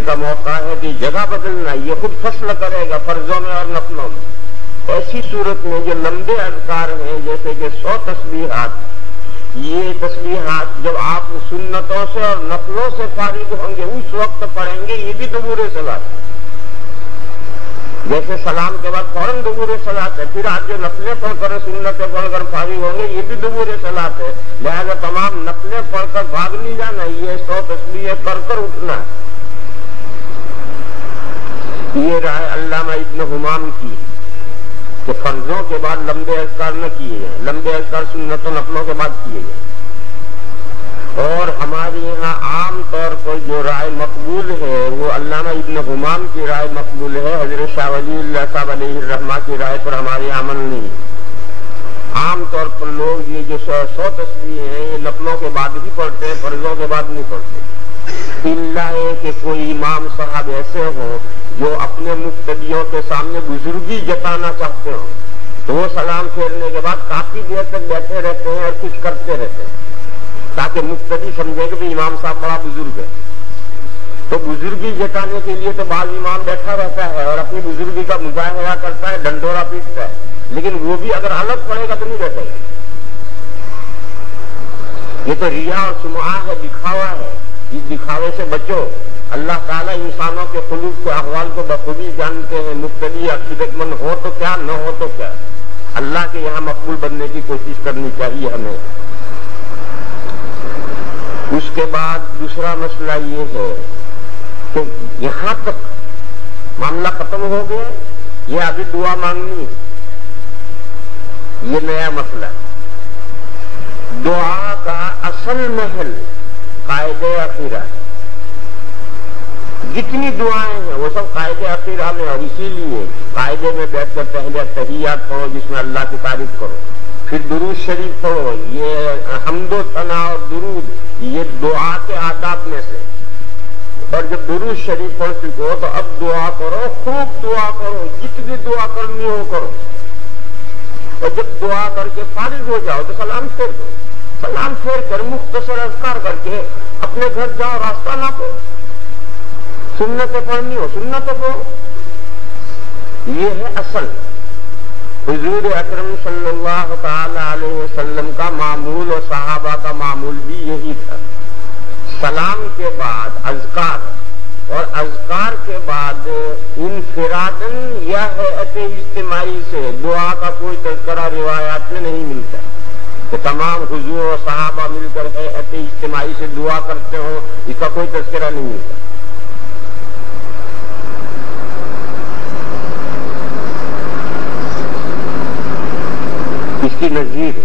کرنے کا موقع ہے کہ جگہ بدلنا، یہ خود فصل کرے گا فرضوں میں اور نفلوں میں۔ ایسی صورت میں جو لمبے اذکار ہیں جیسے کہ 100 تسبیحات، یہ تسبیحات جب آپ سنتوں سے اور نفلوں سے فارغ ہوں گے اس وقت پڑھیں گے، یہ بھی دبور صلاۃ ہے۔ جیسے سلام کے بعد فوراً دبور صلاۃ ہے، پھر آپ جو نفلیں پڑھ کر سنتیں پڑھ کر فارغ ہوں گے یہ بھی دبور صلاۃ ہے۔ لہذا تمام نفلیں پڑھ کر بھاگ نہیں جانا، یہ 100 تسبیحیں کر کر اٹھنا ہے۔ یہ رائے علامہ ابن حمام کی کہ فرضوں کے بعد لمبے اذکار نہ کیے جائیں، لمبے اذکار سنت و نفلوں کے بعد کیے جائیں۔ اور ہمارے یہاں عام طور پر جو رائے مقبول ہے وہ علامہ ابن حمام کی رائے مقبول ہے، حضرت شاہ ولی اللہ صاحب علیہ الرحمہ کی رائے پر ہمارے عمل نہیں۔ عام طور پر لوگ یہ جو 100 تسبیحیں ہیں یہ نفلوں کے بعد ہی پڑھتے ہیں، فرضوں کے بعد نہیں پڑھتے، الا ہے کہ کوئی امام صاحب ایسے ہوں جو اپنے مقتدیوں کے سامنے بزرگی جتانا چاہتے ہوں تو وہ سلام پھیرنے کے بعد کافی دیر تک بیٹھے رہتے ہیں اور کچھ کرتے رہتے ہیں تاکہ مقتدی سمجھے کہ بھی امام صاحب بڑا بزرگ ہے۔ تو بزرگی جتانے کے لیے تو بعض امام بیٹھا رہتا ہے اور اپنی بزرگی کا مظاہرہ کرتا ہے، ڈنڈورا پیٹتا ہے، لیکن وہ بھی اگر الگ پڑے گا تو نہیں بیٹھے گا۔ یہ تو ریا اور سمعہ ہے، دکھاوا ہے، اس دکھاوے سے بچو۔ اللہ تعالیٰ انسانوں کے قلوب کے احوال کو بخوبی جانتے ہیں، مقتدی عقیدت مند ہو تو کیا، نہ ہو تو کیا۔ اللہ کے یہاں مقبول بننے کی کوشش کرنی چاہیے ہمیں۔ اس کے بعد دوسرا مسئلہ یہ ہے کہ یہاں تک معاملہ ختم ہو گیا، یہ ابھی دعا مانگنی ہے، یہ نیا مسئلہ ہے۔ دعا کا اصل محل قاعدہ اخیرہ ہے۔ جتنی دعائیں ہیں وہ سب قاعدہ اخیرہ میں، اور اسی لیے قاعدے میں بیٹھ کر پہلے تحیات پڑھو جس میں اللہ کی تعریف کرو، پھر درود شریف پڑھو، یہ حمد و ثنا اور درود یہ دعا کے آداب میں سے۔ اور جب درود شریف پڑھ چکو تو اب دعا کرو، خوب دعا کرو، جتنی دعا کرنی ہو کرو، اور جب دعا کر کے فارغ ہو جاؤ تو سلام پھیر دو، سلام پھیر کر مختصر اذکار کر کے اپنے گھر جاؤ، راستہ نہ پڑھو، سنتیں پڑھنی ہو سنتیں پڑھو۔ یہ ہے اصل۔ حضور اکرم صلی اللہ تعالی علیہ وسلم کا معمول اور صحابہ کا معمول بھی یہی تھا۔ سلام کے بعد اذکار، اور اذکار کے بعد انفرادن یا ہیئت اجتماعی سے دعا کا کوئی تذکرہ روایات میں نہیں ملتا کہ تمام حضور اور صحابہ مل کر ہیئت اجتماعی سے دعا کرتے ہوں، اس کا کوئی تذکرہ نہیں ملتا۔ اس کی نظیر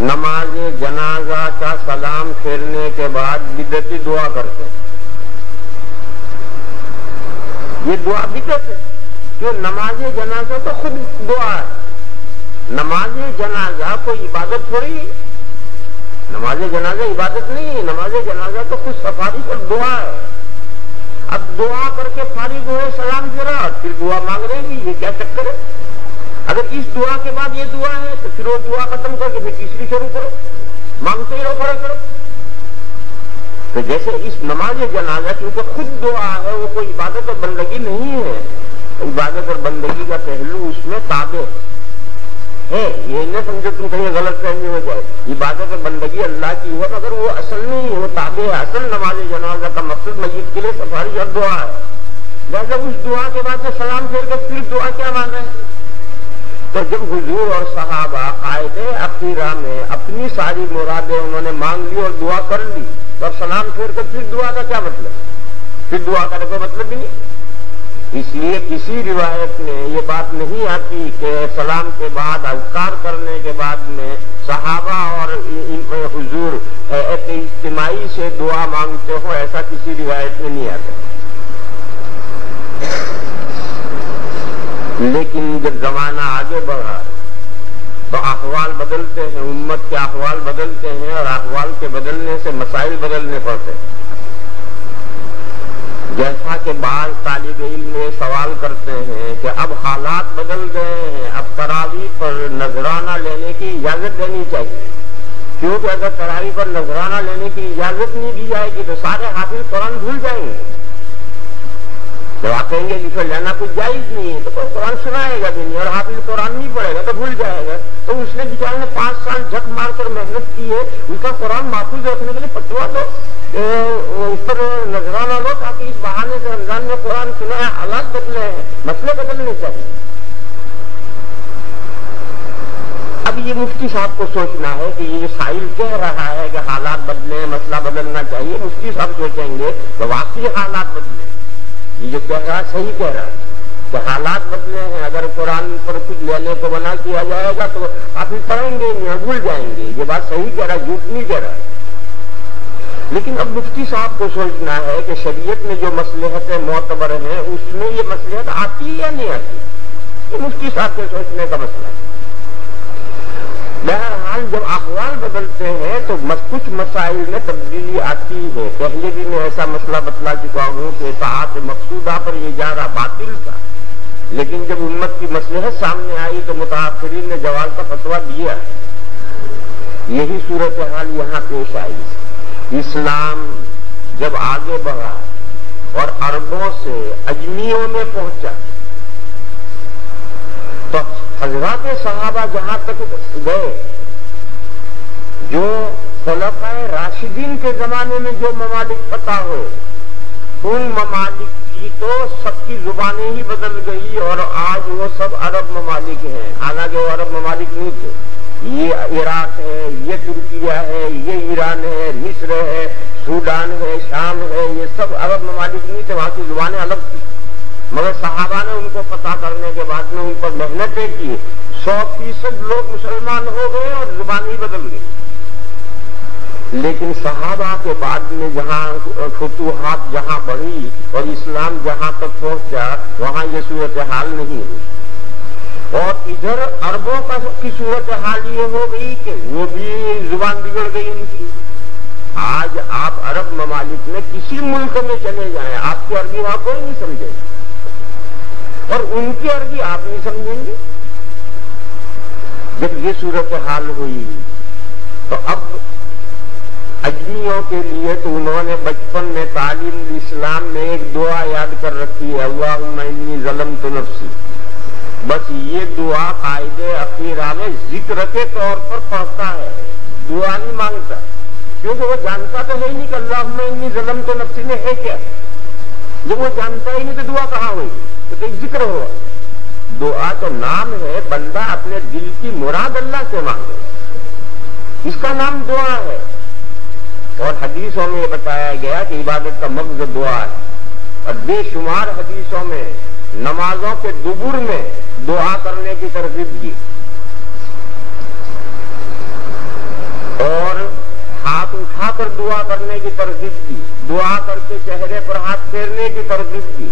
نماز جنازہ کا سلام پھیرنے کے بعد بدعتی دعا کرتے ہیں۔ یہ دعا بدعت ہے، کیوں؟ نماز جنازہ تو خود دعا ہے۔ نماز جنازہ کوئی عبادت تھوڑی ہے، نماز جنازہ عبادت نہیں ہے، نماز جنازہ تو خود سفاری پر دعا ہے۔ اب دعا کر کے فارغ ہوئے، سلام پھیرا، پھر دعا مانگ رہے ہیں، یہ کیا چکر ہے؟ اگر اس دعا کے بعد یہ دعا ہے تو پھر وہ دعا ختم کر کے پھر تیسری شروع کرو، مانگتے ہی رہو، کھڑے کرو۔ تو جیسے اس نماز جنازہ کیونکہ خود دعا ہے، وہ کوئی عبادت اور بندگی نہیں ہے، عبادت اور بندگی کا پہلو اس میں تابع ہے۔ یہ نہ سمجھو تم کہیں غلط فہمی ہو جائے، عبادت اور بندگی اللہ کی ہے مگر وہ اصل نہیں ہے، وہ تابع ہے۔ اصل نماز جنازہ کا مقصد میت کے لیے سفاری اور دعا ہے۔ لہذا اس دعا کے بعد جب سلام پھیر کے پھر دعا کیا مانا ہے؟ تو جب حضور اور صحابہ قاعدہ اخیرہ میں اپنی ساری مرادیں انہوں نے مانگ لی اور دعا کر لی، تو سلام پھیر کر پھر دعا کا کیا مطلب؟ پھر دعا کا کوئی مطلب بھی نہیں۔ اس لیے کسی روایت میں یہ بات نہیں آتی کہ سلام کے بعد اذکار کرنے کے بعد میں صحابہ اور حضور ہیئت اجتماعی سے دعا مانگتے ہو، ایسا کسی روایت میں نہیں آتا۔ لیکن جب زمانہ آگے بڑھا تو احوال بدلتے ہیں، امت کے احوال بدلتے ہیں، اور احوال کے بدلنے سے مسائل بدلنے پڑتے ہیں۔ جیسا کہ بعض طالب علم سوال کرتے ہیں کہ اب حالات بدل گئے ہیں، اب تراویح پر نذرانہ لینے کی اجازت دینی چاہیے، کیونکہ اگر تراویح پر نذرانہ لینے کی اجازت نہیں دی جائے گی تو سارے حافظ قرآن بھول جائیں گے۔ نکل جانا کوئی جائز نہیں ہے، تو کوئی قرآن سنائے گا بھی نہیں، اور حافظ قرآن نہیں پڑھے گا تو بھول جائے گا. تو اس نے بیچارے نے 5 سال جھک مار کر محنت کی ہے، ان کا قرآن محفوظ رکھنے کے لیے فتوا دو، اس پر نذرانہ لو، تاکہ اس بہانے سے رمضان میں قرآن سنا ہے. حالات بدلے ہیں، مسئلے بدلنے چاہیے. اب یہ مفتی صاحب کو سوچنا ہے کہ یہ سائل کہہ رہا ہے کہ حالات بدلے، مسئلہ بدلنا چاہیے. مفتی صاحب سوچیں گے کہ واقعی حالات بدلے، یہ جو کہہ رہا ہے صحیح کہہ رہا ہے کہ حالات بدلے ہیں. اگر قرآن پر کچھ لینے کو منع کیا جائے گا تو آپ پڑھیں گے نہیں، بھول جائیں گے. یہ بات صحیح کہہ رہا ہے، جھوٹ نہیں کہہ رہا ہے. لیکن اب مفتی صاحب کو سوچنا ہے کہ شریعت میں جو مصلحتیں معتبر ہیں اس میں یہ مصلحت آتی ہے یا نہیں آتی. یہ مفتی صاحب کے سوچنے کا مسئلہ ہے. بہرحال جب احوال بدلتے ہیں تو کچھ مسائل میں تبدیلی آتی ہے. پہلے بھی میں ایسا مسئلہ بتلا چکا ہوں کہ اطاعت مقصودہ پر یہ جارہ باطل تھا، لیکن جب امت کی مصلحت سامنے آئی تو متاخرین نے جواز کا فتویٰ دیا. یہی صورتحال یہاں پیش آئی. اسلام جب آگے بڑھا اور عربوں سے اجمیوں میں پہنچا تو حضرات صحابہ جہاں تک گئے، جو خلفائے راشدین کے زمانے میں جو ممالک فتح ہوئے، ان ممالک کی تو سب کی زبانیں ہی بدل گئی اور آج وہ سب عرب ممالک ہیں. حالانکہ وہ عرب ممالک نہیں تھے. یہ عراق ہے، یہ ترکیہ ہے، یہ ایران ہے، مصر ہے، سوڈان ہے، شام ہے، یہ سب عرب ممالک نہیں تھے. وہاں کی زبانیں الگ تھیں، مگر صحابہ نے ان کو فتح کرنے کے بعد میں ان پر محنتیں کی. 100% لوگ مسلمان ہو گئے اور زبان ہی بدل گئی. لیکن صحابہ کے بعد میں جہاں فتوحات جہاں بڑھی اور اسلام جہاں تک پہنچا وہاں یہ صورتحال نہیں ہوئی. اور ادھر عربوں کی صورتحال یہ ہو گئی کہ وہ بھی زبان بگڑ گئی ان کی. آج آپ عرب ممالک میں کسی ملک میں چلے جائیں، آپ کی عربی وہاں کوئی نہیں سمجھے گا اور ان کی عربی آپ نہیں سمجھیں گے. جب یہ صورتحال ہوئی تو اب اجمیوں کے لیے تو انہوں نے بچپن میں تعلیم اسلام میں ایک دعا یاد کر رکھی ہے، اللہم انی ظلمت نفسی. بس یہ دعا قاعدے عقیدہ میں ذکر کے طور پر پڑھتا ہے، دعا نہیں مانگتا، کیونکہ وہ جانتا تو ہے ہی نہیں کہ اللہم انی ظلمت نفسی میں ہے کیا. جب وہ جانتا ہی نہیں تو دعا کہاں ہوگی، تو ایک ذکر ہوا. دعا تو نام ہے، بندہ اپنے دل کی مراد اللہ سے مانگے، اس کا نام دعا ہے. اور حدیثوں میں یہ بتایا گیا کہ عبادت کا مقصد دعا ہے. اور بے شمار حدیثوں میں نمازوں کے دبر میں دعا کرنے کی ترغیب دی اور ہاتھ اٹھا کر دعا کرنے کی ترغیب دی، دعا کر کے چہرے پر ہاتھ پھیرنے کی ترغیب دی.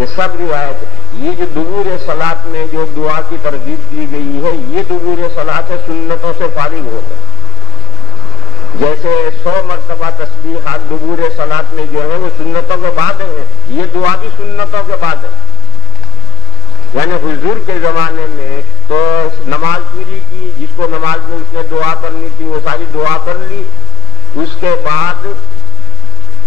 یہ سب روایت ہے. یہ جو دبور صلاۃ میں جو دعا کی ترغیب دی گئی ہے یہ دبور صلاۃ ہے، سنتوں سے فارغ ہو کر. جیسے 100 مرتبہ تسبیحات دبور صلاۃ میں جو ہے وہ سنتوں کے بعد ہیں، یہ دعا بھی سنتوں کے بعد ہے. یعنی حضور کے زمانے میں تو نماز پوری کی، جس کو نماز میں اس نے دعا کرنی تھی وہ ساری دعا کر لی. اس کے بعد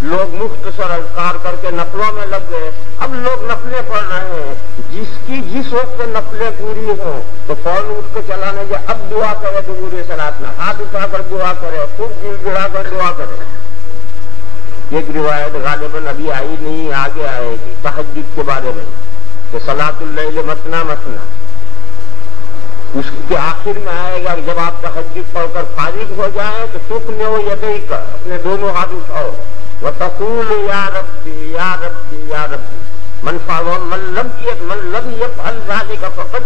لوگ مختصر اذکار کر کے نفلوں میں لگ گئے. اب لوگ نفلیں پڑھ رہے ہیں، جس وقت نفلیں پوری ہوں تو فوراً اٹھ کے چلانے جائے، اب دعا کرے دبور صلاۃ میں، ہاتھ اٹھا کر دعا کرے، خوب دل گڑا کر دعا کرے. ایک روایت غالباً ابھی آئی نہیں، آگے آئے گی تہجد کے بارے میں کہ صلاۃ اللیل مثنی مثنی، اس کے آخر میں آئے گا جب آپ تہجد پڑھ کر فارغ ہو جائیں تو تُقْنِعُ یدیک، اپنے دونوں ہاتھ اٹھاؤ، وَتَقُولُ یا ربی یا ربی یا ربی من لم يفعل ذلك فقد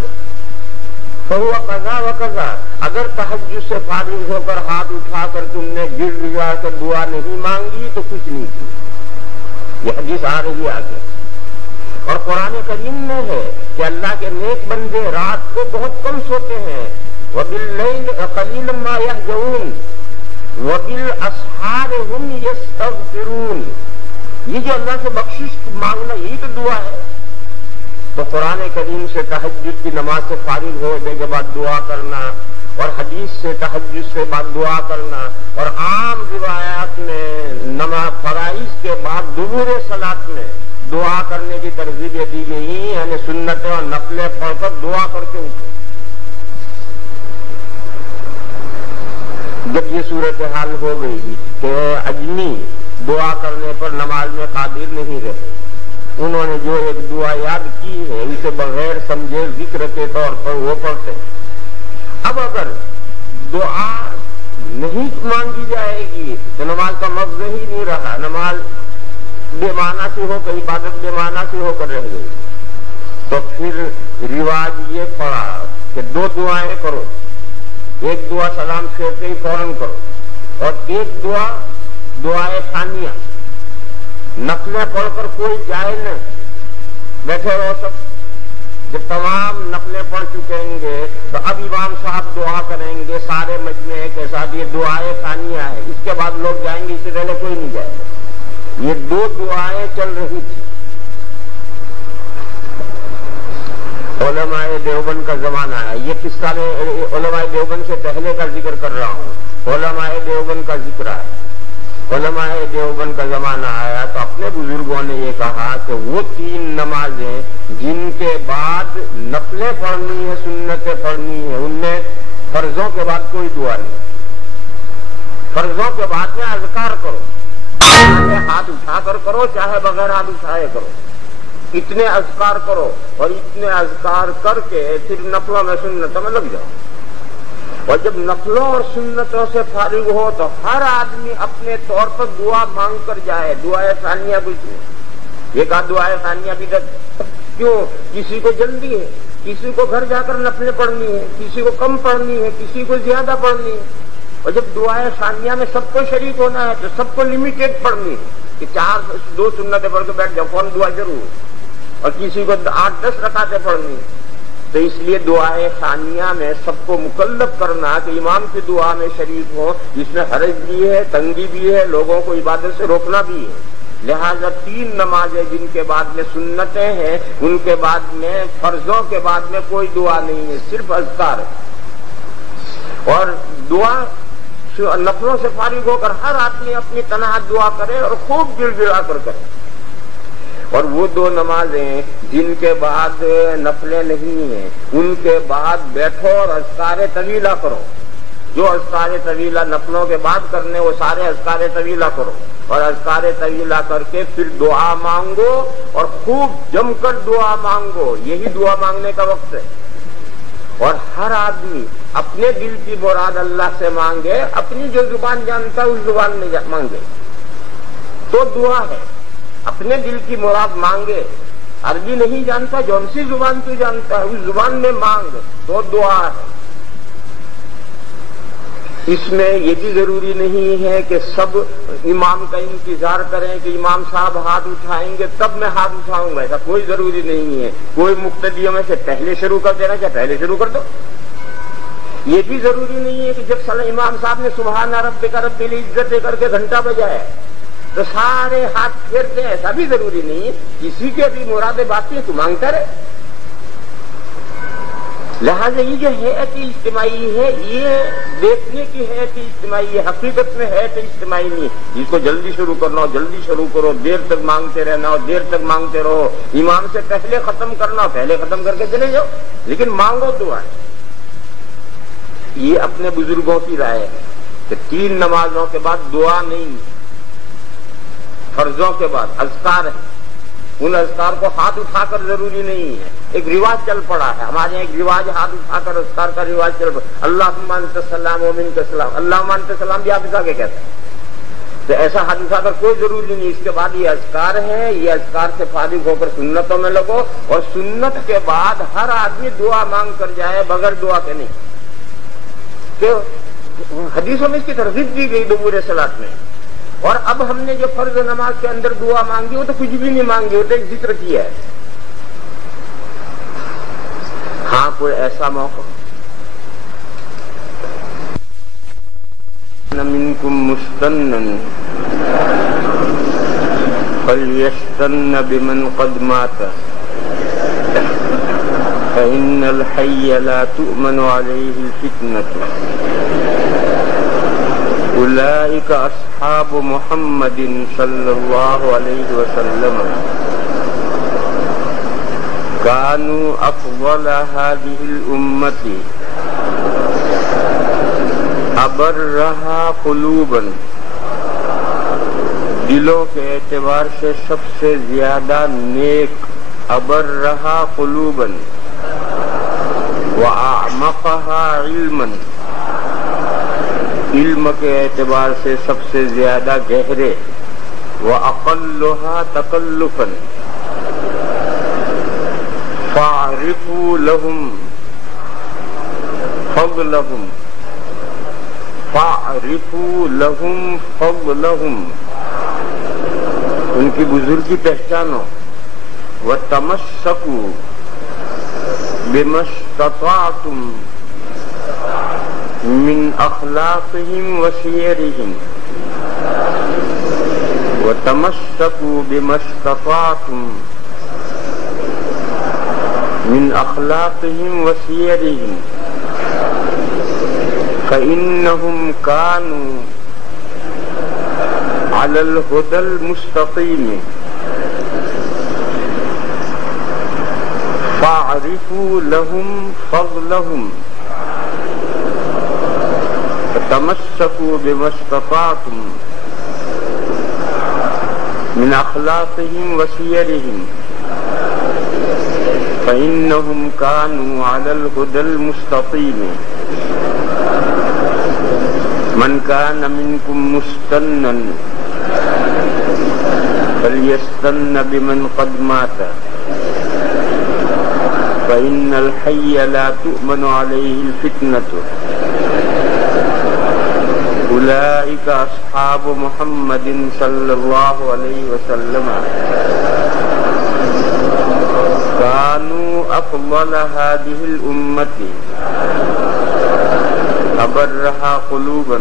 فهو كذا وكذا. اگر تہجد سے فارغ ہو کر ہاتھ اٹھا کر تم نے گر گرا کر دعا نہیں مانگی تو کچھ نہیں کی. یہ حدیث آ رہی ہے آگے. اور قرآن کریم میں ہے کہ اللہ کے نیک بندے رات کو بہت کم سوتے ہیں، وَبِاللَّيْلِ قَلِيلًا مَا يَهْجَعُونَ وَبِالْأَسْحَارِ هُمْ يَسْتَغْفِرُونَ. یہ جو اللہ سے بخشش مانگنا یہی تو دعا ہے. تو قرآن کریم سے تہجد کی نماز سے فارغ ہونے کے بعد دعا کرنا اور حدیث سے تہجد سے بعد دعا کرنا اور عام روایات میں نماز فرائض کے بعد دبور صلاۃ میں دعا کرنے کی ترغیب دی کرنے پر نماز میں قادر نہیں رہے. انہوں نے جو ایک دعا یاد کی ہے اسے بغیر سمجھے ذکر کے طور پر وہ پڑھتے. اب اگر دعا نہیں مانگی جائے گی تو نماز کا مغز ہی نہیں رہا, نماز بے معنی سے ہو کر, عبادت بے معنی سے ہو کر رہ گئی. تو پھر رواج یہ پڑا کہ 2 دعائیں کرو, ایک دعا سلام پھیرتے ہی فوراً کرو, اور ایک دعائے ثانیہ. نفلیں پڑھ کر کوئی جائے نہ, بیٹھے رہو سب. جب تمام نفلیں پڑھ چکیں گے تو اب امام صاحب دعا کریں گے سارے مجمع کے ساتھ, یہ دعائے ثانیہ ہے, اس کے بعد لوگ جائیں گے, اس سے پہلے کوئی نہیں جائے گا. یہ 2 دعائیں چل رہی تھی. علماء دیوبند کا زمانہ ہے, یہ قصہ میں علماء دیوبند سے پہلے کا ذکر کر رہا ہوں. علماء دیوبند کا ذکر ہے. علماء دیوبند کا زمانہ آیا تو اپنے بزرگوں نے یہ کہا کہ وہ 3 نمازیں جن کے بعد نفلیں پڑھنی ہے, سنتیں پڑھنی ہے, ان میں فرضوں کے بعد کوئی دعا نہیں. فرضوں کے بعد میں اذکار کرو, چاہے ہاتھ اٹھا کر کرو چاہے بغیر ہاتھ اٹھائے کرو, اتنے اذکار کرو, اور اتنے اذکار کر کے پھر نفلوں میں سنتوں میں لگ جاؤ. اور جب نفلوں اور سنتوں سے فارغ ہو تو ہر آدمی اپنے طور پر دعا مانگ کر جائے. دعائے ثانیہ کچھ نہیں, ایک آدھ دعائے ثانیہ بھی کیوں, کسی کو جلدی ہے, کسی کو گھر جا کر نفلیں پڑھنی ہے, کسی کو کم پڑھنی ہے, کسی کو زیادہ پڑھنی ہے. اور جب دعائے ثانیہ میں سب کو شریک ہونا ہے تو سب کو لمیٹڈ پڑھنی ہے کہ 2 سنتیں پڑھ کے بیٹھ جاؤ, کون دعا ضرور, اور کسی کو 8-10 رکعتیں پڑھنی. تو اس لیے دعائے ثانیہ میں سب کو مکلف کرنا کہ امام کی دعا میں شریک ہو, جس میں حرج بھی ہے, تنگی بھی ہے, لوگوں کو عبادت سے روکنا بھی ہے. لہذا 3 نمازیں جن کے بعد میں سنتیں ہیں, ان کے بعد میں فرضوں کے بعد میں کوئی دعا نہیں ہے, صرف اذکار ہے. اور دعا نفلوں سے فارغ ہو کر ہر آدمی اپنی تنہا دعا کرے اور خوب گڑ گڑا کر کرے. اور وہ 2 نمازیں جن کے بعد نفلیں نہیں ہیں, ان کے بعد بیٹھو اور اذکار طویلہ کرو. جو اذکار طویلہ نفلوں کے بعد کرنے وہ سارے اذکار طویلہ کرو, اور اذکار طویلہ کر کے پھر دعا مانگو, اور خوب جم کر دعا مانگو. یہی دعا مانگنے کا وقت ہے. اور ہر آدمی اپنے دل کی مراد اللہ سے مانگے, اپنی جو زبان جانتا ہے اس زبان میں مانگے تو دعا ہے. اپنے دل کی مراد مانگے, عربی نہیں جانتا, جون سی زبان تو جانتا ہے اس زبان میں مانگ تو دعا ہے. اس میں یہ بھی ضروری نہیں ہے کہ سب امام کا انتظار کریں کہ امام صاحب ہاتھ اٹھائیں گے تب میں ہاتھ اٹھاؤں گا, ایسا کوئی ضروری نہیں ہے. کوئی مقتدیوں میں سے پہلے شروع کر دینا چاہے پہلے شروع کر دو. یہ بھی ضروری نہیں ہے کہ جب امام صاحب نے سبحان ربک رب العزت کر کے گھنٹہ بجایا تو سارے ہاتھ پھیرتے ہیں, ایسا بھی ضروری نہیں ہے. کسی کے بھی مرادیں باقی ہے تو مانگتا رہے. لہٰذا یہ جو حیت اجتماعی ہے یہ دیکھنے کی حیت اجتماعی ہے, حقیقت میں حیت اجتماعی نہیں. جس کو جلدی شروع کرنا ہو جلدی شروع کرو, دیر تک مانگتے رہنا ہو دیر تک مانگتے رہو, امام سے پہلے ختم کرنا ہو پہلے ختم کر کے چلے جاؤ, لیکن مانگو دعا. یہ اپنے بزرگوں کی رائے ہے کہ 3 نمازوں کے بعد دعا نہیں, فرضوں کے بعد اذکار ہے. ان اذکار کو ہاتھ اٹھا کر ضروری نہیں ہے, ایک رواج چل پڑا ہے ہمارے یہاں, ایک رواج ہاتھ اٹھا کر اذکار کا رواج چل پڑا. اللہم انت السلام و منک السلام, اللہم انت السلام بھی ہاتھ اٹھا کے کہتے ہیں. تو ایسا ہاتھ اٹھا کر کوئی ضروری نہیں. اس کے بعد یہ اذکار ہے, یہ اذکار سے فارغ ہو کر سنتوں میں لگو, اور سنت کے بعد ہر آدمی دعا مانگ کر جائے بغیر دعا کے نہیں. کہ حدیثوں میں اس کی ترغیب دی گئی دبور صلاۃ میں. اور اب ہم نے جو فرض نماز کے اندر دعا مانگی وہ تو کچھ بھی نہیں مانگی, وہ تو ایک ذکر کیا ہے. ہاں کوئی ایسا موقع منکم مستنن فلیستن بمن قد مات فإن الحي لا تؤمن عليه الفتنة اولئک اصحاب محمد صلی اللہ علیہ وسلم كانوا افضل هذه الامة ابرها قلوبا دلوں کے اعتبار سے سب سے زیادہ نیک، ابرھا قلوبا واعمقھا علما، علم کے اعتبار سے سب سے زیادہ گہرے، واقلھا تکلفا، فاعرفوا لهم فضلهم، فاعرفوا لهم فضلهم، ان کی بزرگی پہچانو، وتمسکوا بما استطعتم من اخلاقهم وسیرهم، وتمسکوا بما استطعتم من اخلاقهم وسیرهم، فإنهم كانوا على الهدى المستقيم، فاعرفوا لهم فضلهم، وتمسكوا بما استطعتم من أخلاقهم وسيرهم، فإنهم كانوا على الهدى المستقيم، من كان منكم مستنا فليستن بمن قد مات، فإن الحي لا تؤمن عليه الفتنة، أولئك أصحاب محمد صلى الله عليه وسلم، كانوا أفضل هذه الأمة، أبرها قلوبا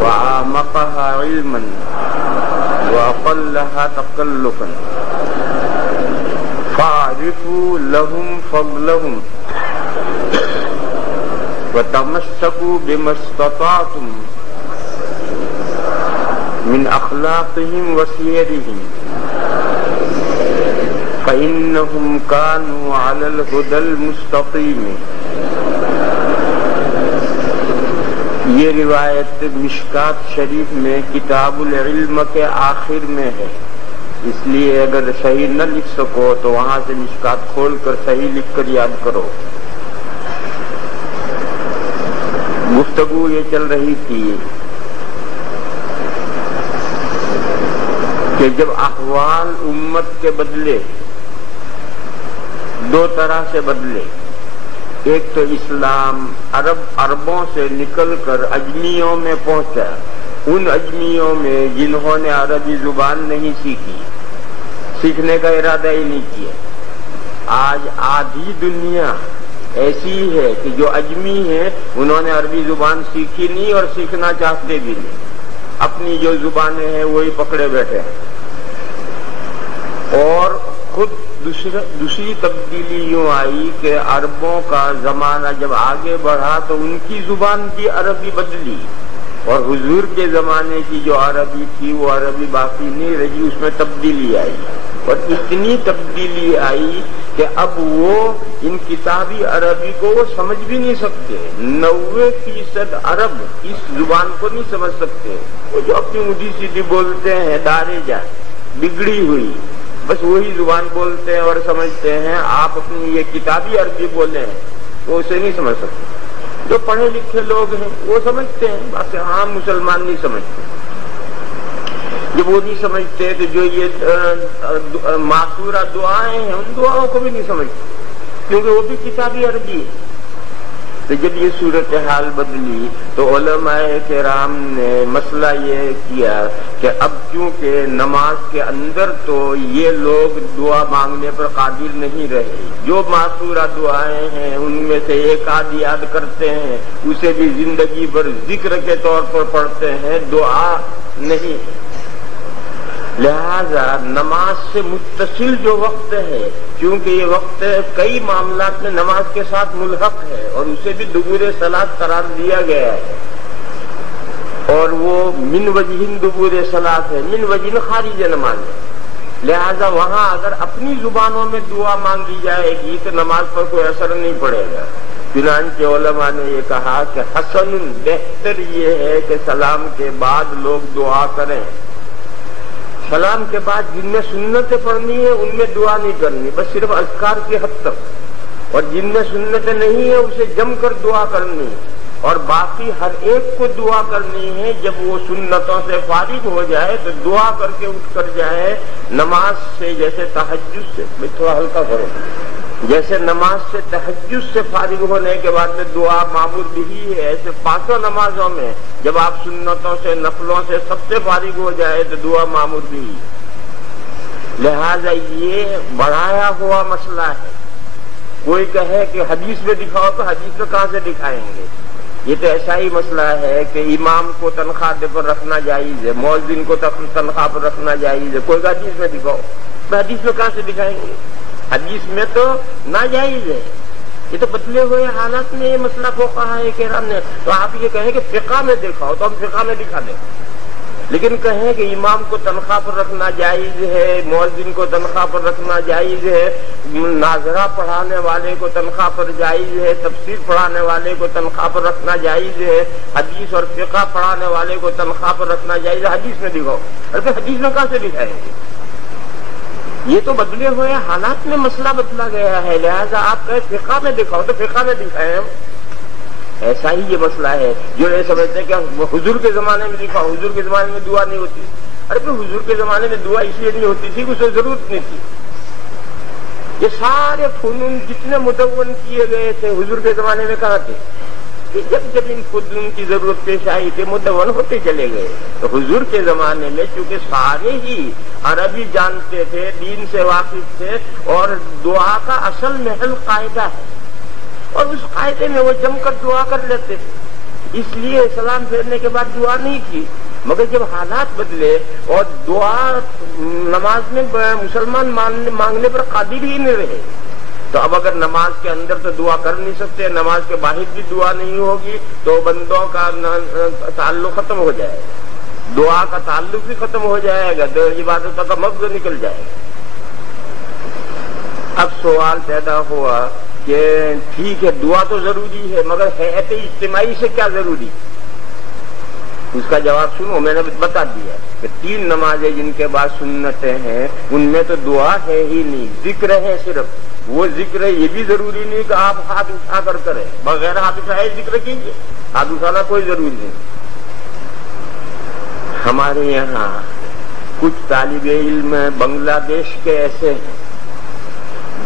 وأعمقها علما وأقلها تكلفا، فاعرفوا لهم فضلهم، وتمسكوا بما استطعتم من أخلاقهم وسيرهم، فإنهم كانوا على الهدى المستقيم۔ یہ روایت مشکات شریف میں کتاب العلم کے آخر میں ہے، اس لیے اگر صحیح نہ لکھ سکو تو وہاں سے مشکات کھول کر صحیح لکھ کر یاد کرو۔ گفتگو یہ چل رہی تھی کہ جب احوال امت کے بدلے، دو طرح سے بدلے، ایک تو اسلام عربوں سے نکل کر اجمیوں میں پہنچا، ان اجمیوں میں جنہوں نے عربی زبان نہیں سیکھی، سیکھنے کا ارادہ ہی نہیں کیا۔ آج آدھی دنیا ایسی ہے کہ جو اجمی ہیں انہوں نے عربی زبان سیکھی نہیں اور سیکھنا چاہتے بھی نہیں، اپنی جو زبانیں ہیں وہی پکڑے بیٹھے ہیں۔ اور خود دوسری تبدیلی یوں آئی کہ عربوں کا زمانہ جب آگے بڑھا تو ان کی زبان کی عربی بدلی، اور حضور کے زمانے کی جو عربی تھی وہ عربی باقی نہیں رہی، اس میں تبدیلی آئی، اور اتنی تبدیلی آئی کہ اب وہ ان کتابی عربی کو وہ سمجھ بھی نہیں سکتے۔ 90% عرب اس زبان کو نہیں سمجھ سکتے، وہ جو اپنی اونچی سیدھی بولتے ہیں دارے جا بگڑی ہوئی، بس وہی زبان بولتے ہیں اور سمجھتے ہیں۔ آپ اپنی یہ کتابی عربی بولیں وہ اسے نہیں سمجھ سکتے۔ جو پڑھے لکھے لوگ ہیں وہ سمجھتے ہیں، باقی عام مسلمان نہیں سمجھتے۔ جب وہ نہیں سمجھتے تو جو یہ معصورہ دعائیں ہیں ان دعاؤں کو بھی نہیں سمجھتے، کیونکہ وہ بھی کتابی عربی ہے۔ تو جب یہ صورتحال بدلی تو علماء کرام نے مسئلہ یہ کیا کہ اب کیونکہ نماز کے اندر تو یہ لوگ دعا مانگنے پر قادر نہیں رہے، جو معصورہ دعائیں ہیں ان میں سے ایک آدھ یاد کرتے ہیں، اسے بھی زندگی بھر ذکر کے طور پر پڑھتے ہیں، دعا نہیں۔ لہذا نماز سے متصل جو وقت ہے، کیونکہ یہ وقت کئی معاملات میں نماز کے ساتھ ملحق ہے اور اسے بھی دبور صلاۃ قرار دیا گیا ہے، اور وہ من وجہ دبور صلاۃ ہے، من وجہ خارج نماز ہے۔ لہذا وہاں اگر اپنی زبانوں میں دعا مانگی جائے گی تو نماز پر کوئی اثر نہیں پڑے گا۔ چنانچہ علماء نے یہ کہا کہ حسن بہتر یہ ہے کہ سلام کے بعد لوگ دعا کریں، سلام کے بعد جن میں سنتیں پڑھنی ہے ان میں دعا نہیں کرنی، بس صرف اذکار کی حد تک، اور جن میں سنتیں نہیں ہے اسے جم کر دعا کرنی، اور باقی ہر ایک کو دعا کرنی ہے۔ جب وہ سنتوں سے فارغ ہو جائے تو دعا کر کے اٹھ کر جائے نماز سے، جیسے تہجد سے، میں تھوڑا ہلکا کرو، جیسے نماز سے تہجد سے فارغ ہونے کے بعد میں دعا معمول بھی ہے، ایسے پانچوں نمازوں میں جب آپ سنتوں سے نفلوں سے سب سے فارغ ہو جائے تو دعا معمول بھی ہے۔ لہذا یہ بڑھایا ہوا مسئلہ ہے۔ کوئی کہے کہ حدیث میں دکھاؤ تو حدیث میں کہاں سے دکھائیں گے؟ یہ تو ایسا ہی مسئلہ ہے کہ امام کو تنخواہ پر رکھنا جائز ہے، مؤذن کو تنخواہ پر رکھنا جائز ہے، کوئی حدیث میں دکھاؤ، تو حدیث میں کہاں سے دکھائیں گے؟ حدیث میں تو ناجائز ہے۔ یہ تو بدلے ہوئے حالات میں یہ مسئلہ فقہاء کرام نے، تو آپ یہ کہیں کہ فقہ میں دکھاؤ تو ہم فقہ میں دکھا دیں، لیکن کہیں کہ امام کو تنخواہ پر رکھنا جائز ہے، مؤذن کو تنخواہ پر رکھنا جائز ہے، ناظرہ پڑھانے والے کو تنخواہ پر جائز ہے، تفسیر پڑھانے والے کو تنخواہ پر رکھنا جائز ہے، حدیث اور فقہ پڑھانے والے کو تنخواہ پر رکھنا جائز ہے، حدیث میں دکھاؤ۔ ارے حدیث میں کہاں سے دکھائیں گے؟ یہ تو بدلے ہوئے حالات میں مسئلہ بدلا گیا ہے، لہذا آپ کہیں فقہ میں دکھاؤ تو فقہ میں دکھائیں ہم۔ ایسا ہی یہ مسئلہ ہے جو یہ سمجھتے ہیں کہ حضور کے زمانے میں دکھاؤ، حضور کے زمانے میں دعا نہیں ہوتی۔ ارے پھر حضور کے زمانے میں دعا اس لیے نہیں ہوتی تھی کہ اسے ضرورت نہیں تھی۔ یہ سارے فنون جتنے مدون کیے گئے تھے حضور کے زمانے میں کہاں تھے؟ کہ جب ان فنون کی ضرورت پیش آئی تھی مدون ہوتے چلے گئے۔ تو حضور کے زمانے میں چونکہ سارے ہی عربی جانتے تھے، دین سے واقف تھے، اور دعا کا اصل محل قاعدہ ہے، اور اس قاعدے میں وہ جم کر دعا کر لیتے تھے، اس لیے سلام پھیرنے کے بعد دعا نہیں کی۔ مگر جب حالات بدلے اور دعا نماز میں مسلمان مانگنے پر قادر ہی نہیں رہے، تو اب اگر نماز کے اندر تو دعا کر نہیں سکتے، نماز کے باہر بھی دعا نہیں ہوگی، تو بندوں کا تعلق ختم ہو جائے گا، دعا کا تعلق بھی ختم ہو جائے گا، عبادتوں کا مغز نکل جائے گا۔ اب سوال پیدا ہوا کہ ٹھیک ہے دعا تو ضروری ہے، مگر ہیئت اجتماعی سے کیا ضروری؟ اس کا جواب سنو، میں نے بتا دیا کہ 3 نمازیں جن کے بعد سنتیں ہیں ان میں تو دعا ہے ہی نہیں، ذکر ہے صرف۔ وہ ذکر یہ بھی ضروری نہیں کہ آپ ہاتھ اٹھا کر کریں، بغیر ہاتھ اٹھائے ذکر کیجیے، ہاتھ اٹھانا کوئی ضروری نہیں۔ ہمارے یہاں کچھ طالب علم بنگلہ دیش کے ایسے ہیں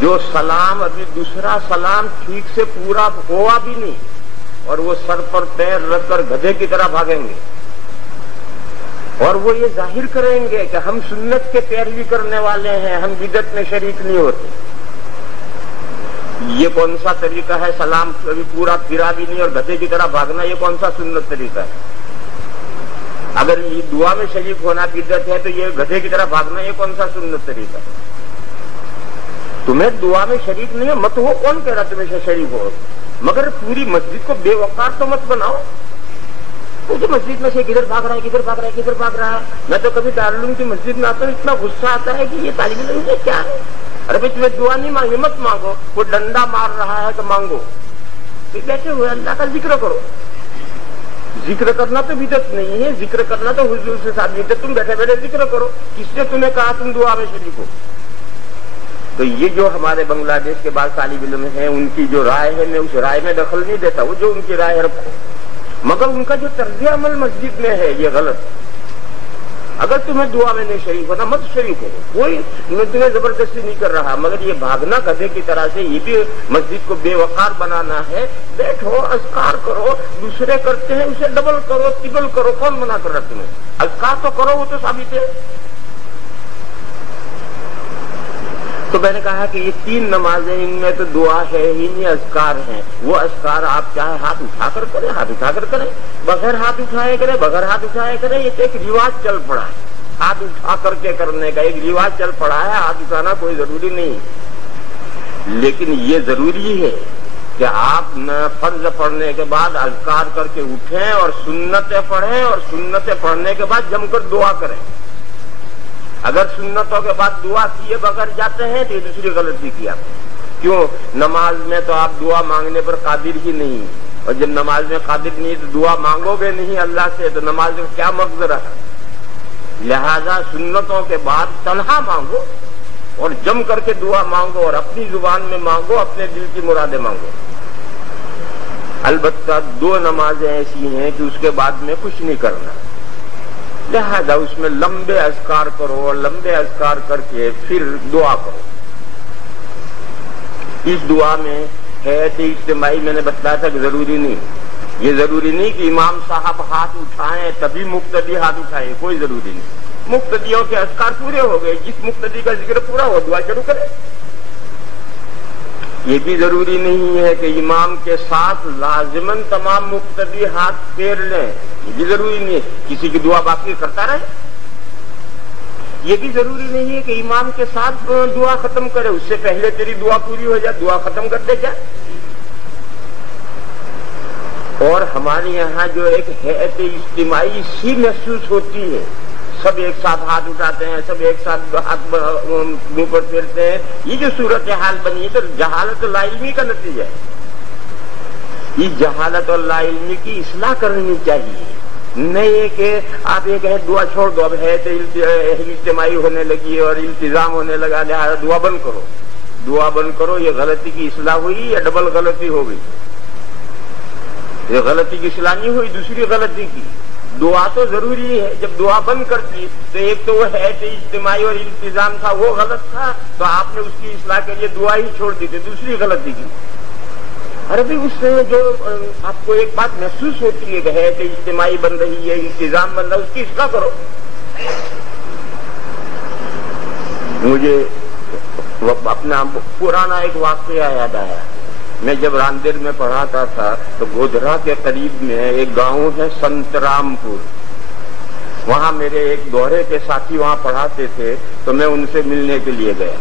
جو سلام ابھی دوسرا سلام ٹھیک سے پورا ہوا بھی نہیں، اور وہ سر پر پیر رکھ کر گدھے کی طرح بھاگیں گے، اور وہ یہ ظاہر کریں گے کہ ہم سنت کے پیروی کرنے والے ہیں، ہم بدعت میں شریک نہیں ہوتے۔ یہ کون سا طریقہ ہے؟ سلام ابھی پورا پھرا بھی نہیں اور گدھے کی طرح بھاگنا، یہ کون سا سنت طریقہ ہے؟ اگر یہ دعا میں شریک ہونا بدعت ہے تو یہ گدھے کی طرح بھاگنا یہ کون سا سنت طریقہ ہے؟ تمہیں دعا میں شریک نہیں ہے مت ہو، کون کہہ رہا تمہیں شریک ہو؟ مگر پوری مسجد کو بے وقار تو مت بناؤ۔ مجھے مسجد میں سے کدھر بھاگ رہا ہے، کدھر بھاگ رہا ہے، کدھر بھاگ رہا ہے۔ میں تو کبھی دارالعلوم کی مسجد میں آتا ہوں، اتنا غصہ آتا ہے کہ یہ طالب علم سے کیا ہے؟ ارے بھائی تمہیں دعا نہیں مانگی مت مانگو، کوئی ڈنڈا مار رہا ہے تو مانگو، پھر بیٹھے ہوئے اللہ کا ذکر کرو۔ ذکر کرنا تو بدعت نہیں ہے، ذکر کرنا تو حضور سے ثابت ہے، تم بیٹھے بیٹھے ذکر کرو، کس نے تمہیں کہا تم دعا میں شریک ہو؟ تو یہ جو ہمارے بنگلہ دیش کے بعض طالب علم ہیں ان کی جو رائے ہے میں اس رائے میں دخل نہیں دیتا، وہ جو ان کی رائے رکھو، مگر ان کا جو طرز عمل مسجد میں ہے یہ غلط ہے۔ اگر تمہیں دعا میں نہیں شریک ہونا مت شریک ہو، کوئی میں تمہیں زبردستی نہیں کر رہا، مگر یہ بھاگنا گدھے کی طرح سے یہ بھی مسجد کو بے وقار بنانا ہے۔ بیٹھو اذکار کرو، دوسرے کرتے ہیں اسے ڈبل کرو ٹرپل کرو، کون منع کر رہا تمہیں؟ اذکار تو کرو، وہ تو ثابت ہے۔ تو میں نے کہا کہ یہ 3 نمازیں ان میں تو دعا ہے ہی نہیں، اذکار ہیں۔ وہ اذکار آپ چاہے ہاتھ اٹھا کر کریں، ہاتھ اٹھا کر کریں، بغیر ہاتھ اٹھائے کریں، بغیر ہاتھ اٹھائے کریں، یہ تو ایک رواج چل پڑا ہے، ہاتھ اٹھا کر کے کرنے کا ایک رواج چل پڑا ہے، ہاتھ اٹھانا کوئی ضروری نہیں۔ لیکن یہ ضروری ہے کہ آپ فرض پڑھنے کے بعد اذکار کر کے اٹھیں اور سنتیں پڑھیں، اور سنتیں پڑھنے کے بعد جم کر دعا کریں۔ اگر سنتوں کے بعد دعا کیے بغیر جاتے ہیں تو یہ دوسری غلطی کی آپ نے۔ کیوں؟ نماز میں تو آپ دعا مانگنے پر قادر ہی نہیں، اور جب نماز میں قادر نہیں تو دعا مانگو گے نہیں اللہ سے، تو نماز میں کیا مقصد رہا؟ لہذا سنتوں کے بعد تنہا مانگو اور جم کر کے دعا مانگو اور اپنی زبان میں مانگو، اپنے دل کی مرادیں مانگو۔ البتہ 2 نمازیں ایسی ہیں کہ اس کے بعد میں کچھ نہیں کرنا، لہذا اس میں لمبے اذکار کرو اور لمبے اذکار کر کے پھر دعا کرو۔ اس دعا میں حیات اجتماعی میں نے بتایا تھا کہ ضروری نہیں، یہ ضروری نہیں کہ امام صاحب ہاتھ اٹھائیں تبھی مقتدی ہاتھ اٹھائیں، کوئی ضروری نہیں۔ مقتدیوں کے اذکار پورے ہو گئے، جس مقتدی کا ذکر پورا ہو دعا شروع کرے۔ یہ بھی ضروری نہیں ہے کہ امام کے ساتھ لازماً تمام مقتدی ہاتھ پھیر لیں، یہ بھی ضروری نہیں ہے، کسی کی دعا باقی کرتا رہے۔ یہ بھی ضروری نہیں ہے کہ امام کے ساتھ دعا ختم کرے، اس سے پہلے تیری دعا پوری ہو جائے، دعا ختم کر دے جائے۔ اور ہمارے یہاں جو ایک حیات اجتماعی سی محسوس ہوتی ہے، سب ایک ساتھ ہاتھ اٹھاتے ہیں، سب ایک ساتھ ہاتھ منہ پر پھیرتے ہیں، یہ جو صورتحال بنی ہے تو جہالت اور لا علمی کا نتیجہ ہے۔ یہ جہالت اور لا علمی کی اصلاح کرنی چاہیے، نہیں ہے کہ آپ یہ کہیں دعا چھوڑ دو، اب حیات اجتماعی ہونے لگی ہے اور التزام ہونے لگا، لہٰذا دعا بند کرو، دعا بند کرو۔ یہ غلطی کی اصلاح ہوئی یا ڈبل غلطی ہو گئی؟ یہ غلطی کی اصلاح نہیں ہوئی، دوسری غلطی کی۔ دعا تو ضروری ہے، جب دعا بند کر دی تو ایک تو وہ حیات اجتماعی اور التزام تھا وہ غلط تھا، تو آپ نے اس کی اصلاح کے لیے دعا ہی چھوڑ دی تھی، دوسری غلطی کی۔ اور ابھی اس سے جو آپ کو ایک بات محسوس ہوتی ہے کہ حیات اجتماعی بن رہی ہے، التزام بن رہا ہے، اس کی اصلاح کرو۔ مجھے اپنا پرانا ایک واقعہ یاد آیا۔ میں جب راندیر میں پڑھاتا تھا تو گودھرا کے قریب میں ایک گاؤں ہے سنترام پور، وہاں میرے ایک دوہرے کے ساتھی وہاں پڑھاتے تھے، تو میں ان سے ملنے کے لیے گیا۔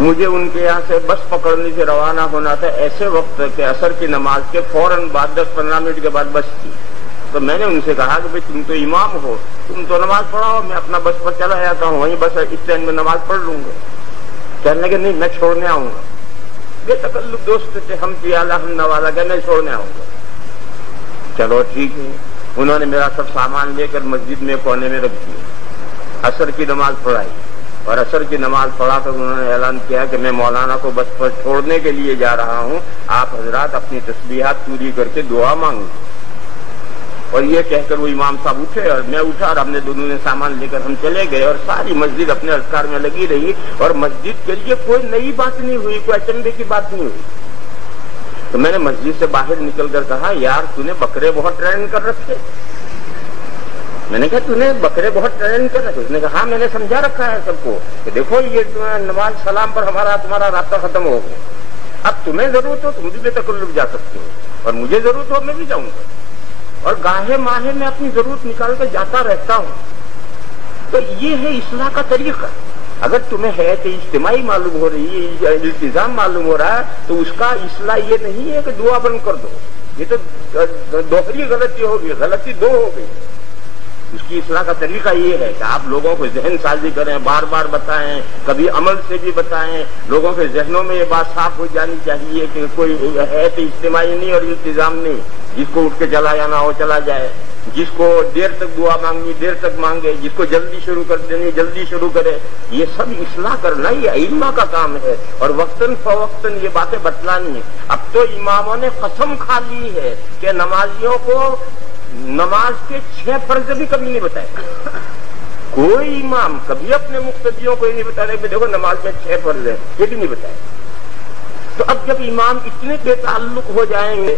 مجھے ان کے یہاں سے بس پکڑنے سے روانہ ہونا تھا ایسے وقت کہ عصر کی نماز کے فوراً بعد 10-15 منٹ کے بعد بس تھی۔ تو میں نے ان سے کہا کہ بھائی تم تو امام ہو، تم تو نماز پڑھاؤ، میں اپنا بس پر چلا جاتا ہوں، وہیں بس اسٹینڈ میں نماز پڑھ لوں گا۔ کہنے لگے نہیں، میں چھوڑنے آؤں گا۔ بے تکلف دوست تھے، ہم پیالہ ہم نوالا، کہ میں چھوڑنے آؤں گا۔ چلو ٹھیک ہے، انہوں نے میرا سب سامان لے کر مسجد میں کونے میں رکھ دیا، عصر کی نماز پڑھائی، اور عصر کی نماز پڑھا کر انہوں نے اعلان کیا کہ میں مولانا کو بس پر چھوڑنے کے لیے جا رہا ہوں، آپ حضرات اپنی تسبیحات پوری کر کے دعا مانگیں۔ اور یہ کہہ کر وہ امام صاحب اٹھے اور میں اٹھا، اور ہم نے دونوں نے سامان لے کر ہم چلے گئے، اور ساری مسجد اپنے اذکار میں لگی رہی، اور مسجد کے لیے کوئی نئی بات نہیں ہوئی، کوئی اچنبے کی بات نہیں ہوئی۔ تو میں نے مسجد سے باہر نکل کر کہا یار تو نے بکرے بہت ٹرین کر رکھے۔ میں نے کہا تو نے بکرے بہت ٹرین کر رکھے؟ اس نے کہا ہاں میں نے سمجھا رکھا ہے سب کو کہ دیکھو یہ نماز سلام پر ہمارا تمہارا رابطہ ختم ہو گیا، اب تمہیں ضرورت ہو تم بھی بے تکلف جا سکتے ہو، اور مجھے ضرورت ہو میں بھی جاؤں گا، اور گاہے ماہے میں اپنی ضرورت نکال کر جاتا رہتا ہوں۔ تو یہ ہے اصلاح کا طریقہ۔ اگر تمہیں حیات اجتماعی معلوم ہو رہی ہے، التزام معلوم ہو رہا ہے، تو اس کا اصلاح یہ نہیں ہے کہ دعا بند کر دو، یہ تو دوہری غلطی ہوگی، غلطی 2 ہو گئی۔ اس کی اصلاح کا طریقہ یہ ہے کہ آپ لوگوں کو ذہن سازی کریں، بار بار بتائیں، کبھی عمل سے بھی بتائیں، لوگوں کے ذہنوں میں یہ بات صاف ہو جانی چاہیے کہ کوئی حیات اجتماعی نہیں اور التزام نہیں، جس کو اٹھ کے چلا جانا ہو چلا جائے، جس کو دیر تک دعا مانگنی دیر تک مانگے، جس کو جلدی شروع کر دینی جلدی شروع کرے۔ یہ سب اصلاح کرنا یہ ائمہ کا کام ہے، اور وقتاً فوقتاً یہ باتیں بتلانی ہے۔ اب تو اماموں نے قسم کھا لی ہے کہ نمازیوں کو نماز کے 6 فرض بھی کبھی نہیں بتائے، کوئی امام کبھی اپنے مقتدیوں کو یہ نہیں بتا رہے کہ دیکھو نماز میں 6 فرض ہیں، یہ بھی نہیں بتائے۔ تو اب جب امام اتنے بے تعلق ہو جائیں گے